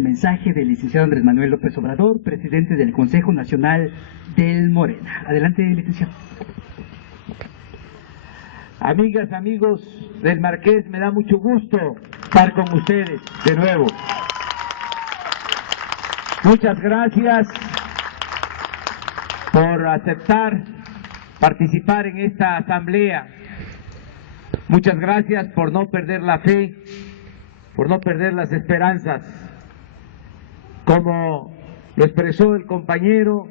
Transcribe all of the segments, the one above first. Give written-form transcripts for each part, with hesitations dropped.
el mensaje del licenciado Andrés Manuel López Obrador, presidente del Consejo Nacional del Morena. Adelante, licenciado. Amigas, amigos del Marqués, me da mucho gusto estar con ustedes de nuevo. Muchas gracias por aceptar participar en esta asamblea. Muchas gracias por no perder la fe, por no perder las esperanzas. Como lo expresó el compañero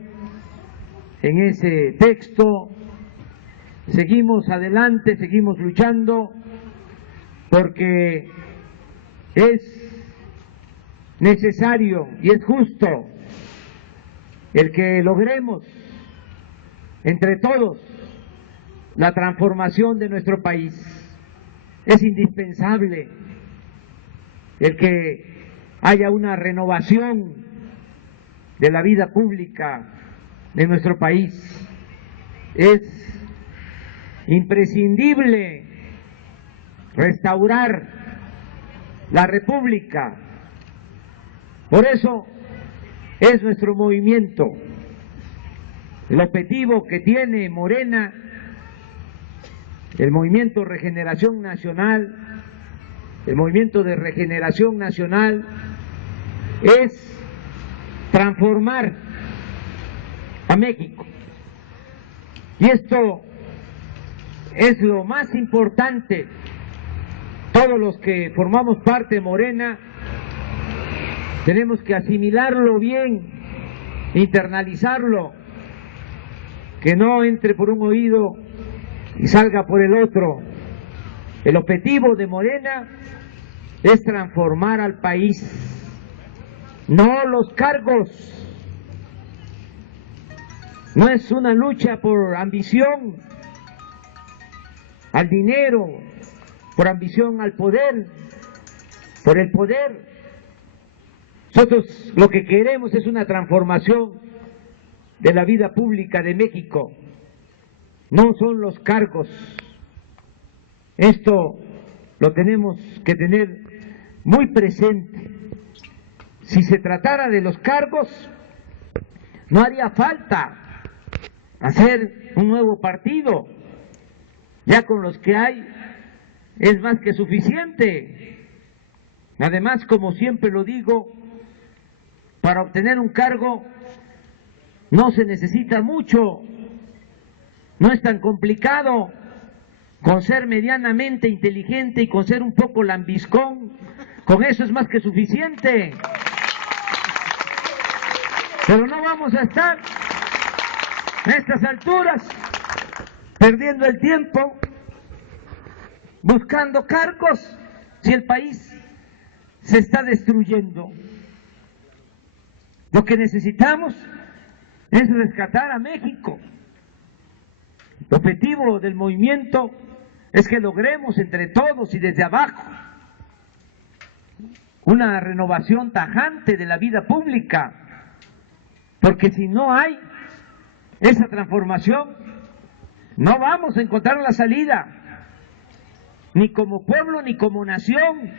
en ese texto, seguimos adelante, seguimos luchando, porque es necesario y es justo el que logremos entre todos la transformación de nuestro país. Es indispensable el que haya una renovación de la vida pública de nuestro país. Es imprescindible restaurar la República. Por eso es nuestro movimiento, el objetivo que tiene Morena, el Movimiento Regeneración Nacional, el Movimiento de Regeneración Nacional, es transformar a México. Y esto es lo más importante. Todos los que formamos parte de Morena tenemos que asimilarlo bien, internalizarlo, que no entre por un oído y salga por el otro. El objetivo de Morena es transformar al país, no los cargos. No es una lucha por ambición al dinero, por ambición al poder, por el poder. Nosotros lo que queremos es una transformación de la vida pública de México, no son los cargos. Esto lo tenemos que tener muy presente. Si se tratara de los cargos, no haría falta hacer un nuevo partido. Ya con los que hay es más que suficiente. Además, como siempre lo digo, para obtener un cargo no se necesita mucho, no es tan complicado. Con ser medianamente inteligente y con ser un poco lambiscón, con eso es más que suficiente. Pero no vamos a estar a estas alturas perdiendo el tiempo buscando cargos si el país se está destruyendo. Lo que necesitamos es rescatar a México. El objetivo del movimiento es que logremos entre todos y desde abajo una renovación tajante de la vida pública, porque si no hay esa transformación, no vamos a encontrar la salida, ni como pueblo ni como nación.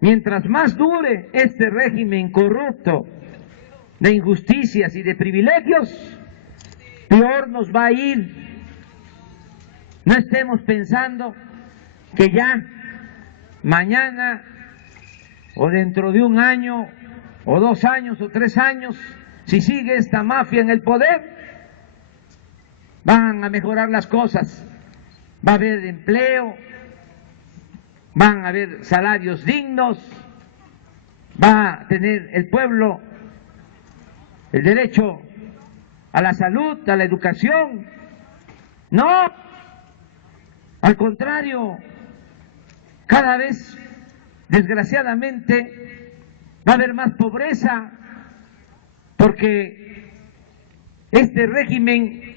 Mientras más dure este régimen corrupto de injusticias y de privilegios, peor nos va a ir. No estemos pensando que ya mañana o dentro de un año o 2 años o 3 años, si sigue esta mafia en el poder, van a mejorar las cosas. Va a haber empleo, van a haber salarios dignos, va a tener el pueblo el derecho a la salud, a la educación. No, al contrario, cada vez, desgraciadamente, va a haber más pobreza, porque este régimen,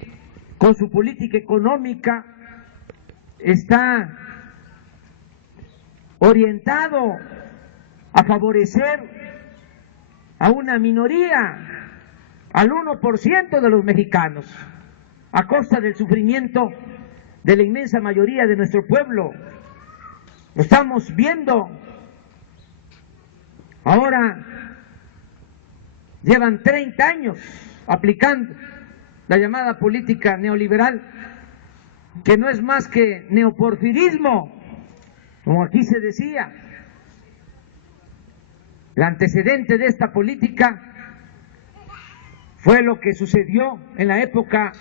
con su política económica, está orientado a favorecer a una minoría, al 1% de los mexicanos, a costa del sufrimiento de la inmensa mayoría de nuestro pueblo. Lo estamos viendo. Ahora llevan 30 años aplicando la llamada política neoliberal, que no es más que neoporfirismo, como aquí se decía. El antecedente de esta política fue lo que sucedió en la época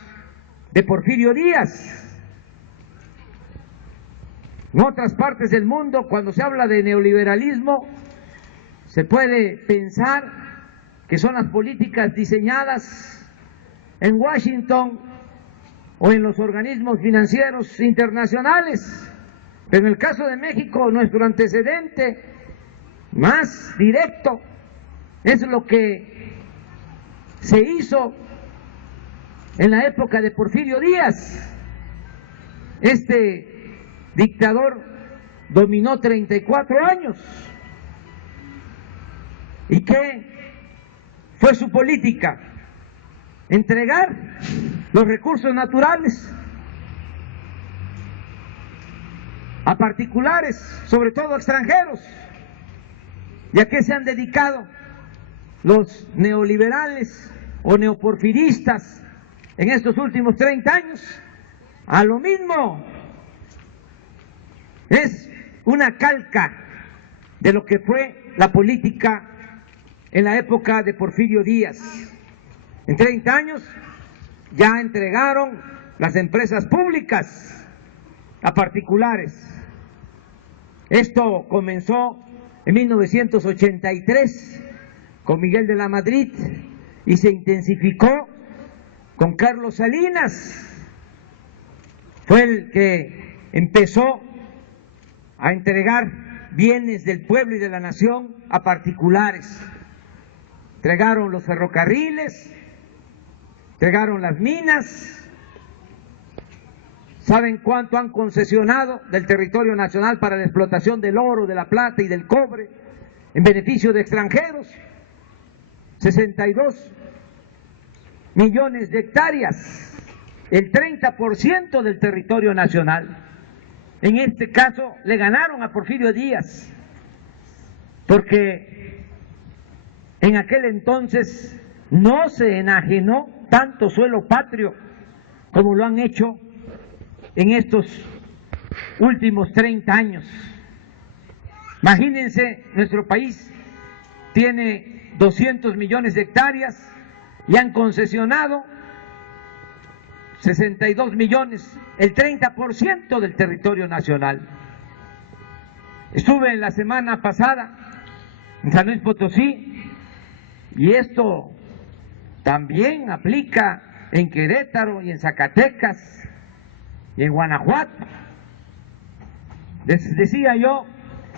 de Porfirio Díaz. En otras partes del mundo, cuando se habla de neoliberalismo, se puede pensar que son las políticas diseñadas en Washington o en los organismos financieros internacionales. Pero en el caso de México, nuestro antecedente más directo es lo que se hizo en la época de Porfirio Díaz. Este dictador dominó 34 años. ¿Y qué fue su política? Entregar los recursos naturales a particulares, sobre todo extranjeros. ¿Y a qué se han dedicado los neoliberales o neoporfiristas en estos últimos 30 años? A lo mismo. Es una calca de lo que fue la política en la época de Porfirio Díaz. En 30 años ya entregaron las empresas públicas a particulares. Esto comenzó en 1983 con Miguel de la Madrid y se intensificó con Carlos Salinas. Fue el que empezó a entregar bienes del pueblo y de la nación a particulares. Entregaron los ferrocarriles, entregaron las minas. ¿Saben cuánto han concesionado del territorio nacional para la explotación del oro, de la plata y del cobre en beneficio de extranjeros? 62 millones de hectáreas, el 30% del territorio nacional. En este caso le ganaron a Porfirio Díaz, porque en aquel entonces no se enajenó tanto suelo patrio como lo han hecho en estos últimos 30 años. Imagínense, nuestro país tiene 200 millones de hectáreas y han concesionado 62 millones, el 30% del territorio nacional. Estuve la semana pasada en San Luis Potosí y esto también aplica en Querétaro y en Zacatecas y en Guanajuato. Les decía yo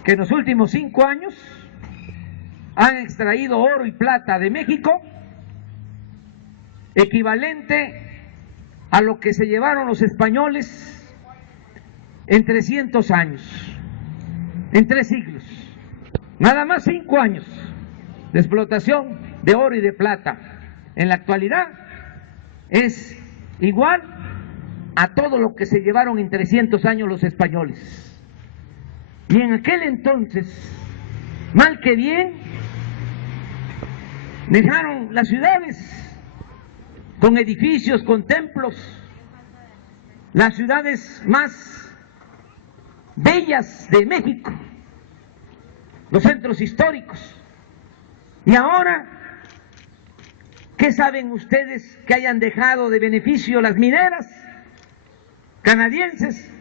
que en los últimos 5 años han extraído oro y plata de México equivalente a lo que se llevaron los españoles en 300 años, en 3 siglos. Nada más 5 años de explotación de oro y de plata. En la actualidad es igual a todo lo que se llevaron en 300 años los españoles. Y en aquel entonces, mal que bien, dejaron las ciudades con edificios, con templos, las ciudades más bellas de México, los centros históricos. Y ahora, ¿qué saben ustedes que hayan dejado de beneficio las mineras canadienses,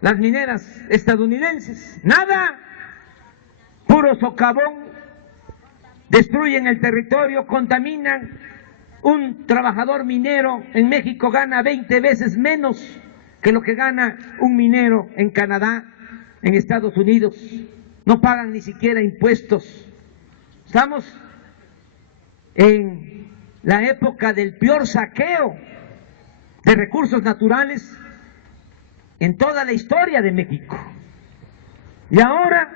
las mineras estadounidenses? Nada, puro socavón, destruyen el territorio, contaminan. Un trabajador minero en México gana 20 veces menos que lo que gana un minero en Canadá, en Estados Unidos. No pagan ni siquiera impuestos. Estamos en la época del peor saqueo de recursos naturales en toda la historia de México. Y ahora,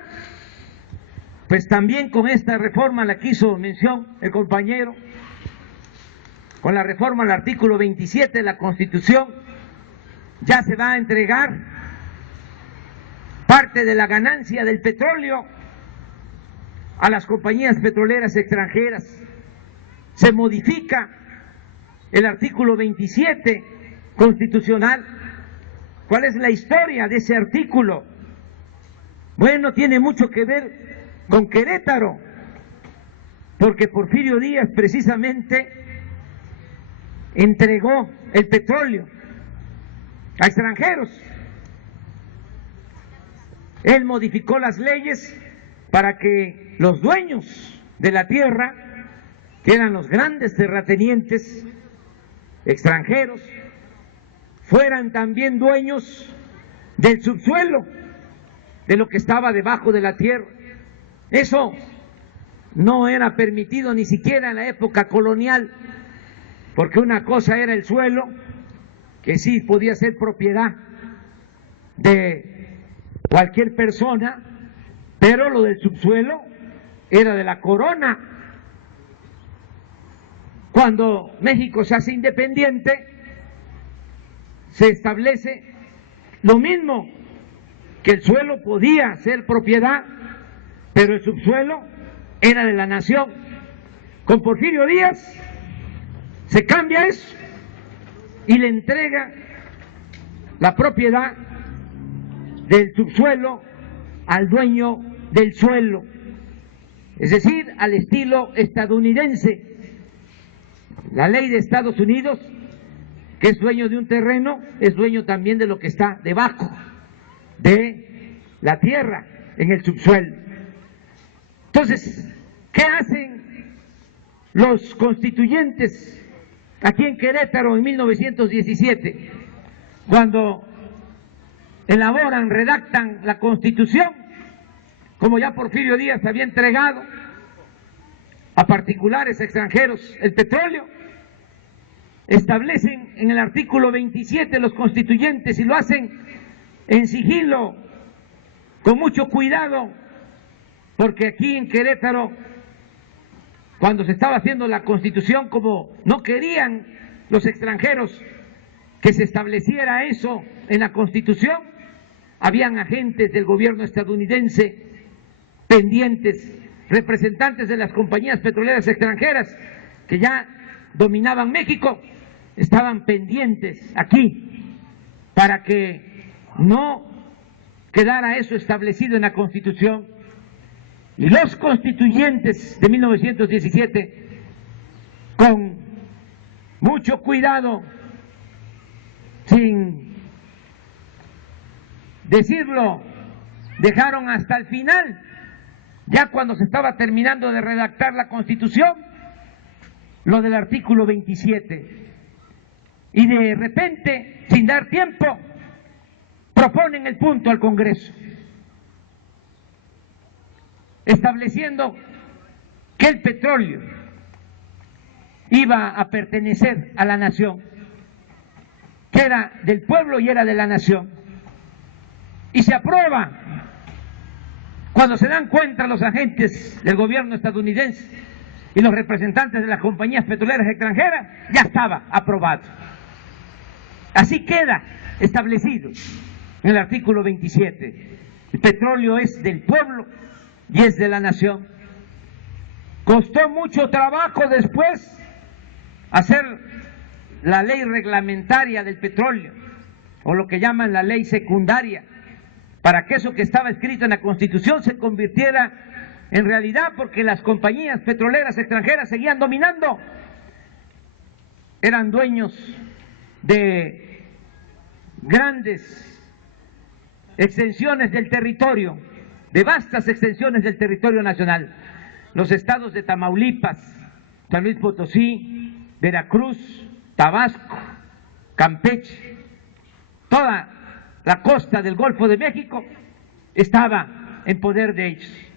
pues también con esta reforma la que hizo mención el compañero, con la reforma al artículo 27 de la Constitución, ya se va a entregar parte de la ganancia del petróleo a las compañías petroleras extranjeras. se modifica el artículo 27 constitucional. ¿Cuál es la historia de ese artículo? Bueno, tiene mucho que ver con Querétaro, porque Porfirio Díaz precisamente entregó el petróleo a extranjeros. Él modificó las leyes para que los dueños de la tierra, que eran los grandes terratenientes extranjeros, fueran también dueños del subsuelo, de lo que estaba debajo de la tierra. Eso no era permitido ni siquiera en la época colonial, porque una cosa era el suelo, que sí podía ser propiedad de cualquier persona, pero lo del subsuelo era de la corona. Cuando México se hace independiente, se establece lo mismo, que el suelo podía ser propiedad, pero el subsuelo era de la nación. Con Porfirio Díaz se cambia eso y le entrega la propiedad del subsuelo al dueño del suelo, es decir, al estilo estadounidense. La ley de Estados Unidos, que es dueño de un terreno, es dueño también de lo que está debajo de la tierra, en el subsuelo. Entonces, ¿qué hacen los constituyentes aquí en Querétaro en 1917? Cuando elaboran, redactan la Constitución, como ya Porfirio Díaz había entregado a particulares extranjeros el petróleo, establecen en el artículo 27 los constituyentes, y lo hacen en sigilo, con mucho cuidado, porque aquí en Querétaro, cuando se estaba haciendo la Constitución, como no querían los extranjeros que se estableciera eso en la Constitución, habían agentes del gobierno estadounidense pendientes, representantes de las compañías petroleras extranjeras que ya dominaban México, estaban pendientes aquí para que no quedara eso establecido en la Constitución. Y los constituyentes de 1917, con mucho cuidado, sin decirlo, dejaron hasta el final, ya cuando se estaba terminando de redactar la Constitución, lo del artículo 27. Y de repente, sin dar tiempo, proponen el punto al Congreso, estableciendo que el petróleo iba a pertenecer a la nación, que era del pueblo y era de la nación. Y se aprueba. Cuando se dan cuenta los agentes del gobierno estadounidense y los representantes de las compañías petroleras extranjeras, ya estaba aprobado. Así queda establecido en el artículo 27. El petróleo es del pueblo y es de la nación. Costó mucho trabajo después hacer la ley reglamentaria del petróleo, o lo que llaman la ley secundaria, para que eso que estaba escrito en la Constitución se convirtiera en realidad, porque las compañías petroleras extranjeras seguían dominando, eran dueños de grandes extensiones del territorio, de vastas extensiones del territorio nacional. Los estados de Tamaulipas, San Luis Potosí, Veracruz, Tabasco, Campeche, toda la costa del Golfo de México estaba en poder de ellos.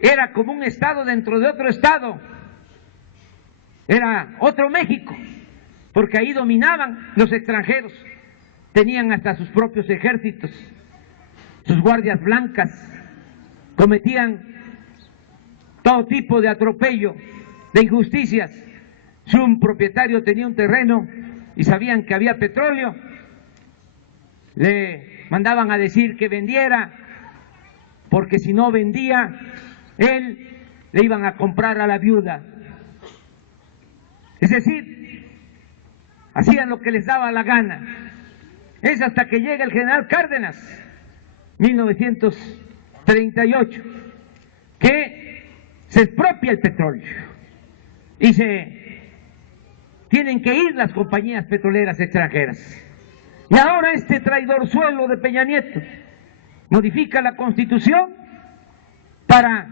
Era como un estado dentro de otro estado, era otro México, porque ahí dominaban los extranjeros, tenían hasta sus propios ejércitos, sus guardias blancas, cometían todo tipo de atropello, de injusticias. Si un propietario tenía un terreno y sabían que había petróleo, le mandaban a decir que vendiera, porque si no vendía, él le iban a comprar a la viuda. decir, hacían lo que les daba la gana. Es hasta que llega el general Cárdenas, 1938, que se expropia el petróleo y se tienen que ir las compañías petroleras extranjeras. Y ahora este traidorzuelo de Peña Nieto modifica la Constitución para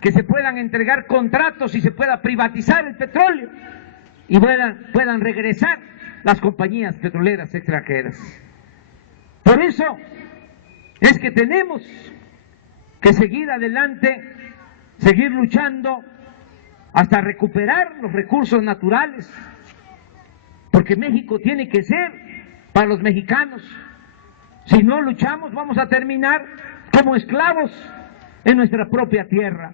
que se puedan entregar contratos y se pueda privatizar el petróleo y puedan regresar las compañías petroleras extranjeras. Por eso es que tenemos que seguir adelante, seguir luchando hasta recuperar los recursos naturales, porque México tiene que ser para los mexicanos. Si no luchamos, vamos a terminar como esclavos en nuestra propia tierra.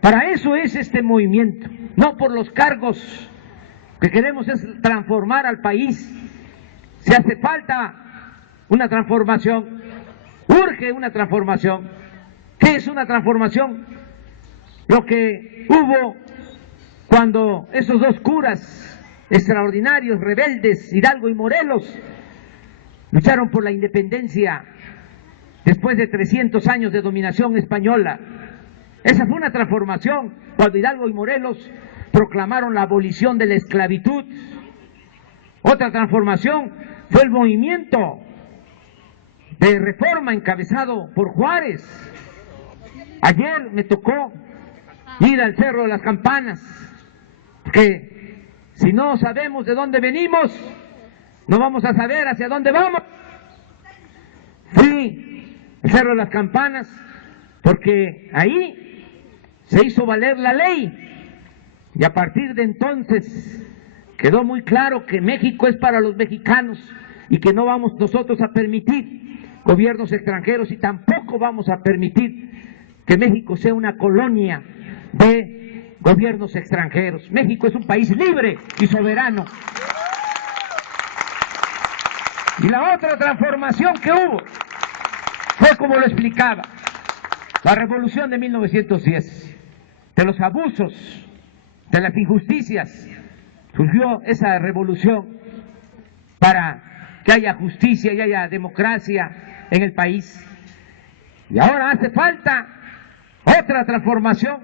Para eso es este movimiento, no por los cargos. Que queremos es transformar al país. Si hace falta una transformación, urge una transformación. ¿Qué es una transformación? Lo que hubo cuando esos dos curas extraordinarios, rebeldes, Hidalgo y Morelos, lucharon por la independencia después de 300 años de dominación española. Esa fue una transformación, cuando Hidalgo y Morelos proclamaron la abolición de la esclavitud. Otra transformación fue el movimiento de reforma encabezado por Juárez. Ayer me tocó ir al Cerro de las Campanas, que si no sabemos de dónde venimos, no vamos a saber hacia dónde vamos. Fui al Cerro de las Campanas porque ahí se hizo valer la ley. Y a partir de entonces quedó muy claro que México es para los mexicanos y que no vamos nosotros a permitir gobiernos extranjeros y tampoco vamos a permitir que México sea una colonia de gobiernos extranjeros. México es un país libre y soberano. Y la otra transformación que hubo fue, como lo explicaba, la revolución de 1910, de los abusos, de las injusticias. Surgió esa revolución para que haya justicia y haya democracia en el país. Y ahora hace falta otra transformación,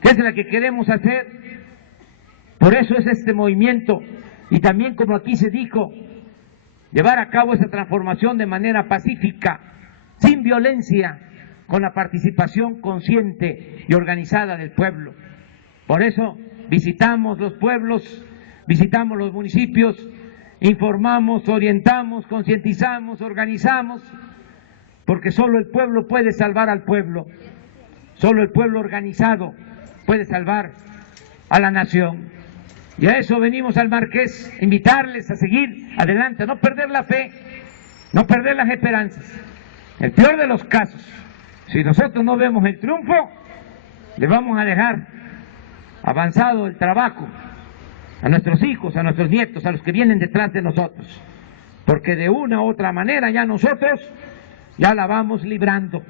que es la que queremos hacer. Por eso es este movimiento, y también, como aquí se dijo, llevar a cabo esa transformación de manera pacífica, sin violencia, con la participación consciente y organizada del pueblo. Por eso visitamos los pueblos, visitamos los municipios, informamos, orientamos, concientizamos, organizamos, porque solo el pueblo puede salvar al pueblo, solo el pueblo organizado puede salvar a la nación. Y a eso venimos al Marqués, invitarles a seguir adelante, a no perder la fe, no perder las esperanzas. El peor de los casos, si nosotros no vemos el triunfo, le vamos a dejar avanzado el trabajo a nuestros hijos, a nuestros nietos, a los que vienen detrás de nosotros, porque de una u otra manera ya nosotros ya la vamos librando.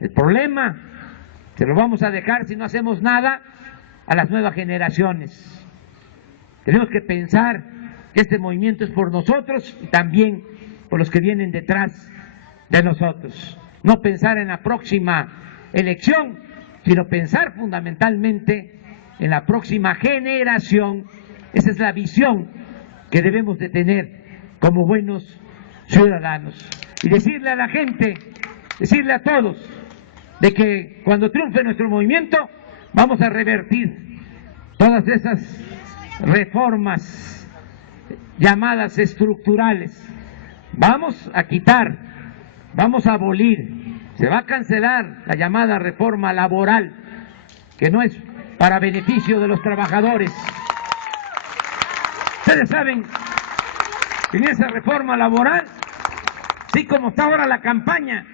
El problema se lo vamos a dejar, si no hacemos nada, a las nuevas generaciones. Tenemos que pensar que este movimiento es por nosotros y también por los que vienen detrás de nosotros. No pensar en la próxima elección, sino pensar fundamentalmente en la próxima generación. Esa es la visión que debemos de tener como buenos ciudadanos. Y decirle a la gente, decirle a todos, de que cuando triunfe nuestro movimiento, vamos a revertir todas esas reformas llamadas estructurales. Vamos a quitar, vamos a abolir, se va a cancelar la llamada reforma laboral, que no es para beneficio de los trabajadores. Ustedes saben que en esa reforma laboral, así como está ahora la campaña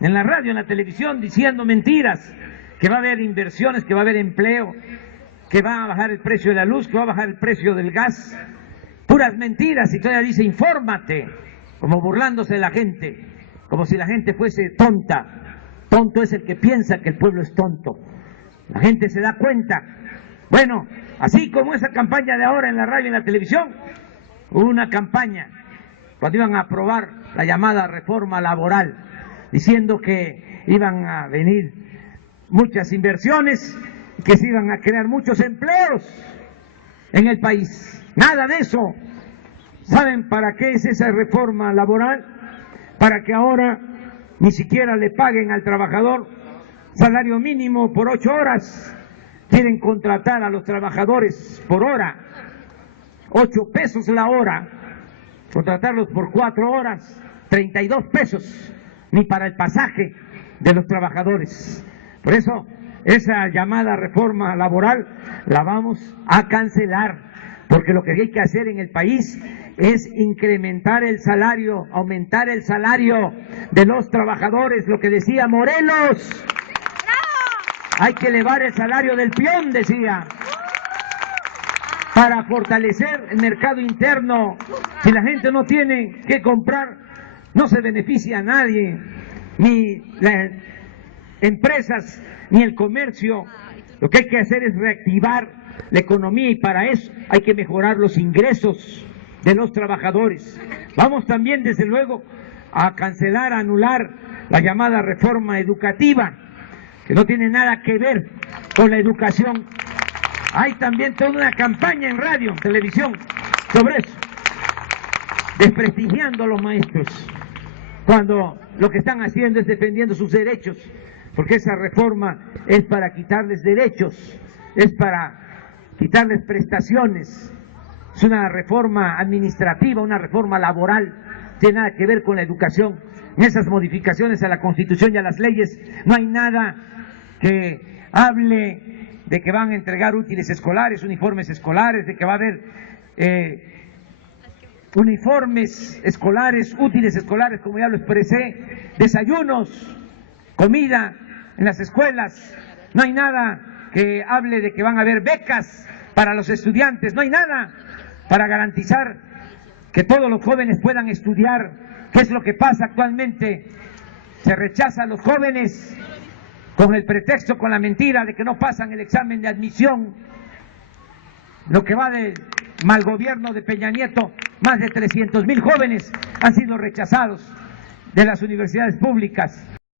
en la radio, en la televisión, diciendo mentiras, que va a haber inversiones, que va a haber empleo, que va a bajar el precio de la luz, que va a bajar el precio del gas, puras mentiras, y todavía dice infórmate, como burlándose de la gente, como si la gente fuese tonta. Tonto es el que piensa que el pueblo es tonto. La gente se da cuenta Bueno, así como esa campaña de ahora en la radio y en la televisión, hubo una campaña cuando iban a aprobar la llamada reforma laboral, diciendo que iban a venir muchas inversiones, que se iban a crear muchos empleos en el país. Nada de eso. ¿Saben para qué es esa reforma laboral? Para que ahora ni siquiera le paguen al trabajador salario mínimo por 8 horas. Quieren contratar a los trabajadores por hora, 8 pesos la hora, contratarlos por 4 horas, 32 pesos, ni para el pasaje de los trabajadores. Por eso, esa llamada reforma laboral la vamos a cancelar, porque lo que hay que hacer en el país es incrementar el salario, aumentar el salario de los trabajadores, lo que decía Morelos. Hay que elevar el salario del peón, decía, para fortalecer el mercado interno. Si la gente no tiene que comprar, no se beneficia a nadie, ni las empresas, ni el comercio. Lo que hay que hacer es reactivar la economía y para eso hay que mejorar los ingresos de los trabajadores. Vamos también, desde luego, a cancelar, a anular la llamada reforma educativa, que no tiene nada que ver con la educación. Hay también toda una campaña en radio, televisión, sobre eso, desprestigiando a los maestros, cuando lo que están haciendo es defendiendo sus derechos, porque esa reforma es para quitarles derechos, es para quitarles prestaciones, es una reforma administrativa, una reforma laboral, no tiene nada que ver con la educación. En esas modificaciones a la Constitución y a las leyes no hay nada que hable de que van a entregar útiles escolares, uniformes escolares, de que va a haber uniformes escolares, útiles escolares, como ya lo expresé, desayunos, comida en las escuelas. No hay nada que hable de que van a haber becas para los estudiantes, no hay nada para garantizar que todos los jóvenes puedan estudiar. ¿Qué es lo que pasa actualmente? Se rechaza a los jóvenes con el pretexto, con la mentira de que no pasan el examen de admisión. Lo que va del mal gobierno de Peña Nieto, más de 300,000 jóvenes han sido rechazados de las universidades públicas.